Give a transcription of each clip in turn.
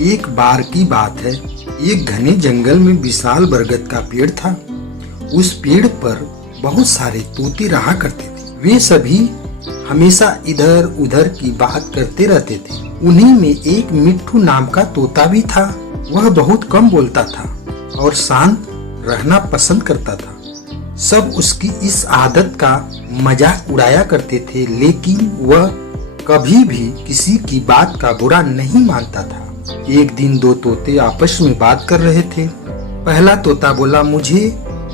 एक बार की बात है, एक घने जंगल में विशाल बरगद का पेड़ था। उस पेड़ पर बहुत सारे तोते रहा करते थे। वे सभी हमेशा इधर उधर की बात करते रहते थे। उन्हीं में एक मिट्ठू नाम का तोता भी था। वह बहुत कम बोलता था और शांत रहना पसंद करता था। सब उसकी इस आदत का मजाक उड़ाया करते थे, लेकिन वह कभी भी किसी की बात का बुरा नहीं मानता था। एक दिन दो तोते आपस में बात कर रहे थे। पहला तोता बोला, मुझे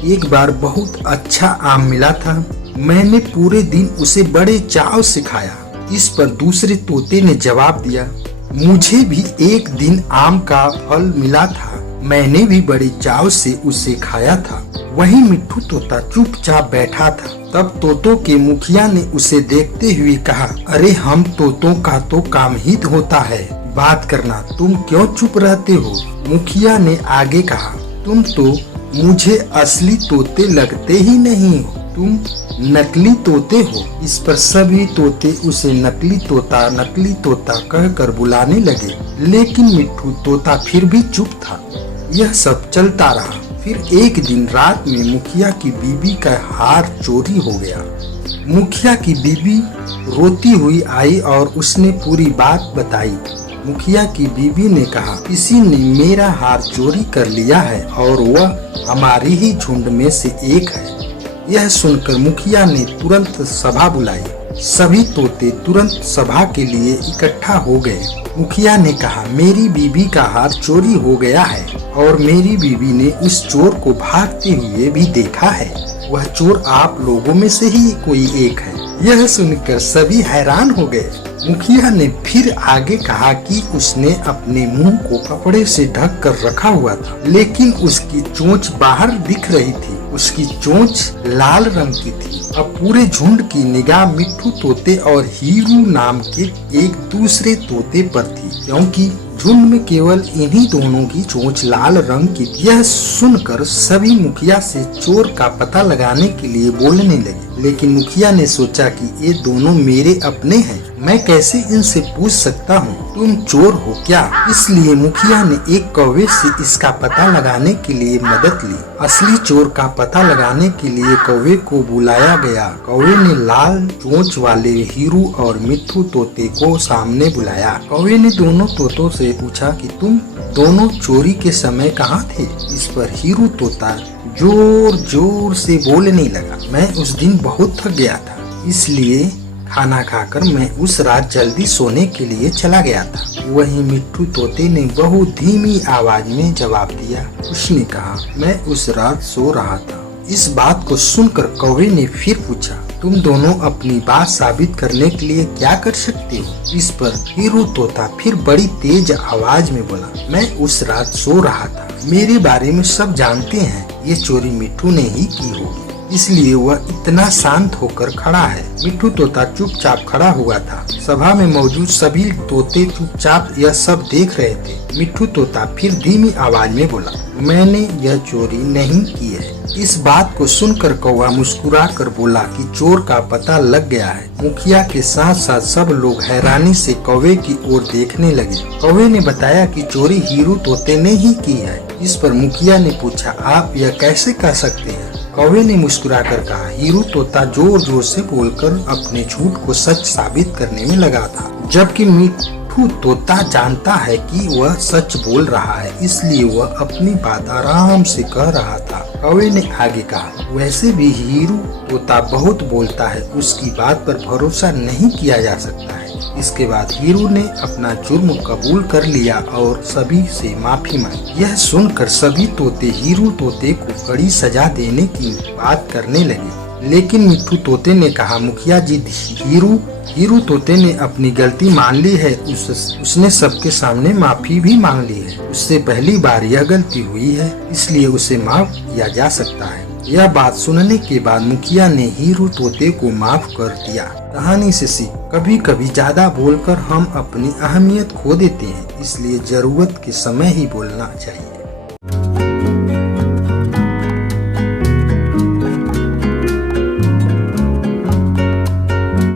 एक बार बहुत अच्छा आम मिला था। मैंने पूरे दिन उसे बड़े चाव से खाया। इस पर दूसरे तोते ने जवाब दिया, मुझे भी एक दिन आम का फल मिला था। मैंने भी बड़े चाव से उसे खाया था। वही मिट्ठू तोता चुपचाप बैठा था। तब तोतों के मुखिया ने उसे देखते हुए कहा, अरे हम तोतों का तो काम ही होता है बात करना, तुम क्यों चुप रहते हो? मुखिया ने आगे कहा, तुम तो मुझे असली तोते लगते ही नहीं हो, तुम नकली तोते हो। इस पर सभी तोते उसे नकली तोता कहकर बुलाने लगे, लेकिन मिट्ठू तोता फिर भी चुप था। यह सब चलता रहा। फिर एक दिन रात में मुखिया की बीबी का हार चोरी हो गया। मुखिया की बीबी रोती हुई आई और उसने पूरी बात बताई। मुखिया की बीबी ने कहा, किसी ने मेरा हार चोरी कर लिया है और वह हमारी ही झुंड में से एक है। यह सुनकर मुखिया ने तुरंत सभा बुलाई। सभी तोते तुरंत सभा के लिए इकट्ठा हो गए। मुखिया ने कहा, मेरी बीबी का हार चोरी हो गया है और मेरी बीबी ने उस चोर को भागते हुए भी देखा है। वह चोर आप लोगों में से ही कोई एक है। यह सुनकर सभी हैरान हो गए। मुखिया ने फिर आगे कहा कि उसने अपने मुंह को कपड़े से ढक कर रखा हुआ था, लेकिन उसकी चोंच बाहर दिख रही थी। उसकी चोंच लाल रंग की थी। अब पूरे झुंड की निगाह मिट्ठू तोते और हीरू नाम के एक दूसरे तोते पर थी, क्योंकि झुंड में केवल इन्हीं दोनों की चोंच लाल रंग की थी। यह सुनकर सभी मुखिया से चोर का पता लगाने के लिए बोलने लगे, लेकिन मुखिया ने सोचा कि ये दोनों मेरे अपने हैं, मैं कैसे इनसे पूछ सकता हूँ, तुम चोर हो क्या? इसलिए मुखिया ने एक कौवे से इसका पता लगाने के लिए मदद ली। असली चोर का पता लगाने के लिए कौवे को बुलाया गया। कौवे ने लाल चोंच वाले हीरू और मिट्ठू तोते को सामने बुलाया। कौवे ने दोनों तोतों से पूछा कि तुम दोनों चोरी के समय कहाँ थे? इस पर हीरू तोता जोर जोर से बोलने लगा, मैं उस दिन बहुत थक गया था, इसलिए खाना खाकर मैं उस रात जल्दी सोने के लिए चला गया था। वहीं मिट्ठू तोते ने बहुत धीमी आवाज में जवाब दिया। उसने कहा, मैं उस रात सो रहा था। इस बात को सुनकर कौवे ने फिर पूछा, तुम दोनों अपनी बात साबित करने के लिए क्या कर सकते हो? इस पर हीरू तोता फिर बड़ी तेज आवाज में बोला, मैं उस रात सो रहा था। मेरे बारे में सब जानते हैं, ये चोरी मिट्ठू ने ही की होगी, इसलिए वह इतना शांत होकर खड़ा है। मिट्ठू तोता चुपचाप खड़ा हुआ था। सभा में मौजूद सभी तोते चुपचाप यह सब देख रहे थे। मिट्ठू तोता फिर धीमी आवाज में बोला, मैंने यह चोरी नहीं की है। इस बात को सुनकर कौवा मुस्कुराकर बोला कि चोर का पता लग गया है। मुखिया के साथ साथ सब लोग हैरानी से कौवे की ओर देखने लगे। कौवे ने बताया कि चोरी हीरू तोते ने ही की है। इस पर मुखिया ने पूछा, आप यह कैसे कह सकते हैं? कौवे ने मुस्कुराकर कहा, हीरू तोता जोर जोर से बोलकर अपने झूठ को सच साबित करने में लगा था, जबकि मिट्ठू तोता जानता है कि वह सच बोल रहा है, इसलिए वह अपनी बात आराम से कह रहा था। कौवे ने आगे कहा, वैसे भी हीरू तोता बहुत बोलता है, उसकी बात पर भरोसा नहीं किया जा सकता है। इसके बाद हीरू ने अपना जुर्म कबूल कर लिया और सभी से माफी मांगी। यह सुनकर सभी तोते हीरू तोते को कड़ी सजा देने की बात करने लगे, लेकिन मिट्ठू तोते ने कहा, मुखिया जी, हीरू तोते ने अपनी गलती मान ली है। उसने सबके सामने माफी भी मांग ली है। उससे पहली बार यह गलती हुई है, इसलिए उसे माफ किया जा सकता है। यह बात सुनने के बाद मुखिया ने हीरू तोते को माफ कर दिया। कहानी से सीख, कभी कभी ज्यादा बोलकर हम अपनी अहमियत खो देते हैं, इसलिए जरूरत के समय ही बोलना चाहिए।